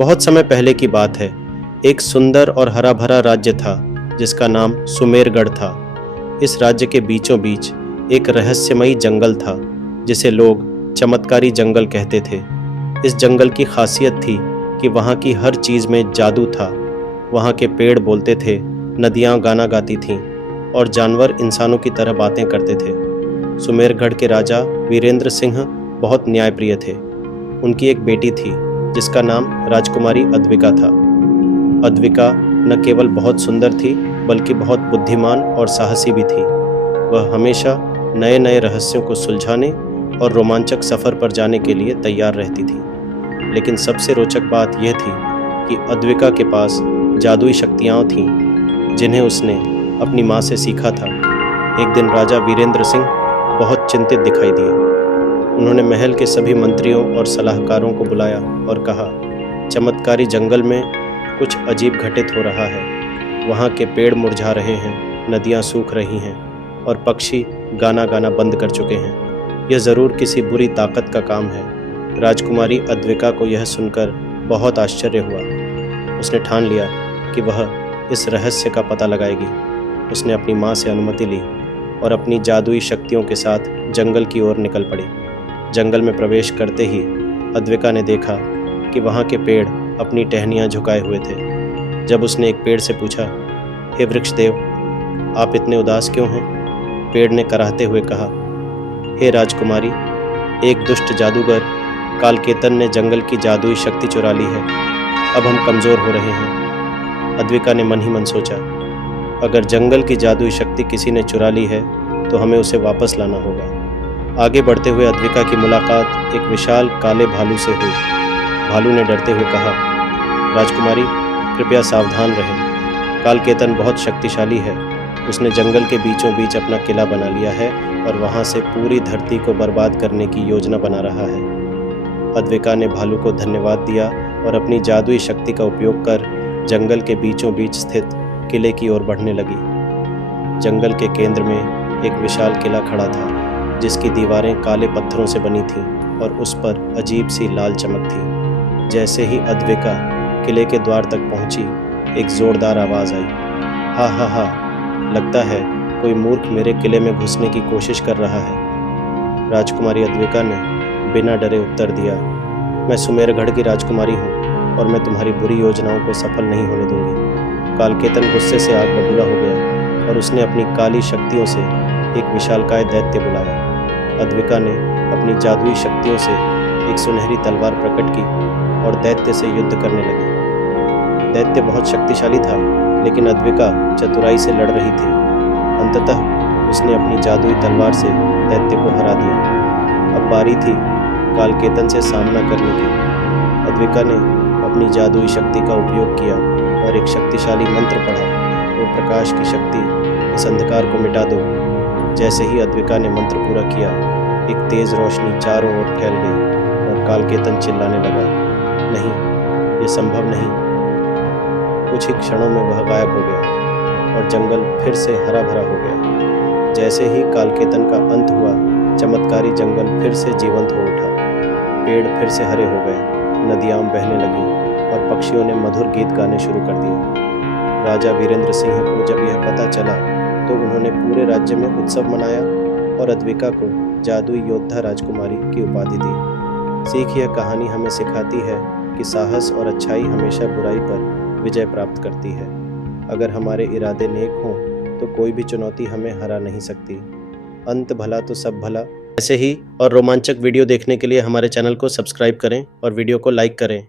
बहुत समय पहले की बात है। एक सुंदर और हरा भरा राज्य था जिसका नाम सुमेरगढ़ था। इस राज्य के बीचों बीच एक रहस्यमयी जंगल था जिसे लोग चमत्कारी जंगल कहते थे। इस जंगल की खासियत थी कि वहाँ की हर चीज़ में जादू था। वहाँ के पेड़ बोलते थे, नदियाँ गाना गाती थीं और जानवर इंसानों की तरह बातें करते थे। सुमेरगढ़ के राजा वीरेंद्र सिंह बहुत न्यायप्रिय थे। उनकी एक बेटी थी जिसका नाम राजकुमारी अद्विका था। अद्विका न केवल बहुत सुंदर थी बल्कि बहुत बुद्धिमान और साहसी भी थी। वह हमेशा नए नए रहस्यों को सुलझाने और रोमांचक सफ़र पर जाने के लिए तैयार रहती थी। लेकिन सबसे रोचक बात यह थी कि अद्विका के पास जादुई शक्तियाँ थीं जिन्हें उसने अपनी माँ से सीखा था। एक दिन राजा वीरेंद्र सिंह बहुत चिंतित दिखाई दिए। उन्होंने महल के सभी मंत्रियों और सलाहकारों को बुलाया और कहा, चमत्कारी जंगल में कुछ अजीब घटित हो रहा है। वहाँ के पेड़ मुरझा रहे हैं, नदियाँ सूख रही हैं और पक्षी गाना गाना बंद कर चुके हैं। यह ज़रूर किसी बुरी ताकत का काम है। राजकुमारी अद्विका को यह सुनकर बहुत आश्चर्य हुआ। उसने ठान लिया कि वह इस रहस्य का पता लगाएगी। उसने अपनी माँ से अनुमति ली और अपनी जादुई शक्तियों के साथ जंगल की ओर निकल पड़ी। जंगल में प्रवेश करते ही अद्विका ने देखा कि वहाँ के पेड़ अपनी टहनियाँ झुकाए हुए थे। जब उसने एक पेड़ से पूछा, हे वृक्षदेव, आप इतने उदास क्यों हैं? पेड़ ने कराहते हुए कहा, हे राजकुमारी, एक दुष्ट जादूगर कालकेतन ने जंगल की जादुई शक्ति चुरा ली है। अब हम कमज़ोर हो रहे हैं। अद्विका ने मन ही मन सोचा, अगर जंगल की जादुई शक्ति किसी ने चुरा ली है तो हमें उसे वापस लाना होगा। आगे बढ़ते हुए अद्विका की मुलाकात एक विशाल काले भालू से हुई। भालू ने डरते हुए कहा, राजकुमारी, कृपया सावधान रहें। कालकेतन बहुत शक्तिशाली है। उसने जंगल के बीचों बीच अपना किला बना लिया है और वहाँ से पूरी धरती को बर्बाद करने की योजना बना रहा है। अद्विका ने भालू को धन्यवाद दिया और अपनी जादुई शक्ति का उपयोग कर जंगल के बीचों बीच स्थित किले की ओर बढ़ने लगी। जंगल के केंद्र में एक विशाल किला खड़ा था जिसकी दीवारें काले पत्थरों से बनी थीं और उस पर अजीब सी लाल चमक थी। जैसे ही अद्विका किले के द्वार तक पहुंची, एक जोरदार आवाज़ आई, हा हा हा, लगता है कोई मूर्ख मेरे किले में घुसने की कोशिश कर रहा है। राजकुमारी अद्विका ने बिना डरे उत्तर दिया, मैं सुमेरगढ़ की राजकुमारी हूँ और मैं तुम्हारी बुरी योजनाओं को सफल नहीं होने दूंगी। कालकेतन गुस्से से आग बबूला हो गया और उसने अपनी काली शक्तियों से एक विशालकाय दैत्य बुलाया। अद्विका ने अपनी जादुई शक्तियों से एक सुनहरी तलवार प्रकट की और दैत्य से युद्ध करने लगी। दैत्य बहुत शक्तिशाली था, लेकिन अद्विका चतुराई से लड़ रही थी। अंततः उसने अपनी जादुई तलवार से दैत्य को हरा दिया। अब बारी थी कालकेतन से सामना करने की। अद्विका ने अपनी जादुई शक्ति का उपयोग किया और एक शक्तिशाली मंत्र पढ़ा, वो प्रकाश की शक्ति, इस अंधकार को मिटा दो। जैसे ही अद्विका ने मंत्र पूरा किया, एक तेज रोशनी चारों ओर फैल गई और कालकेतन चिल्लाने लगा, नहीं, ये संभव नहीं। कुछ ही क्षणों में वह गायब हो गया और जंगल फिर से हरा भरा हो गया। जैसे ही कालकेतन का अंत हुआ, चमत्कारी जंगल फिर से जीवंत हो उठा। पेड़ फिर से हरे हो गए, नदियाँ बहने लगीं और पक्षियों ने मधुर गीत गाने शुरू कर दिए। राजा वीरेंद्र सिंह को जब यह पता चला तो उन्होंने पूरे राज्य में उत्सव मनाया और अद्विका को जादुई योद्धा राजकुमारी की उपाधि दी। सीख, यह कहानी हमें सिखाती है कि साहस और अच्छाई हमेशा बुराई पर विजय प्राप्त करती है। अगर हमारे इरादे नेक हों तो कोई भी चुनौती हमें हरा नहीं सकती। अंत भला तो सब भला। ऐसे ही और रोमांचक वीडियो देखने के लिए हमारे चैनल को सब्सक्राइब करें और वीडियो को लाइक करें।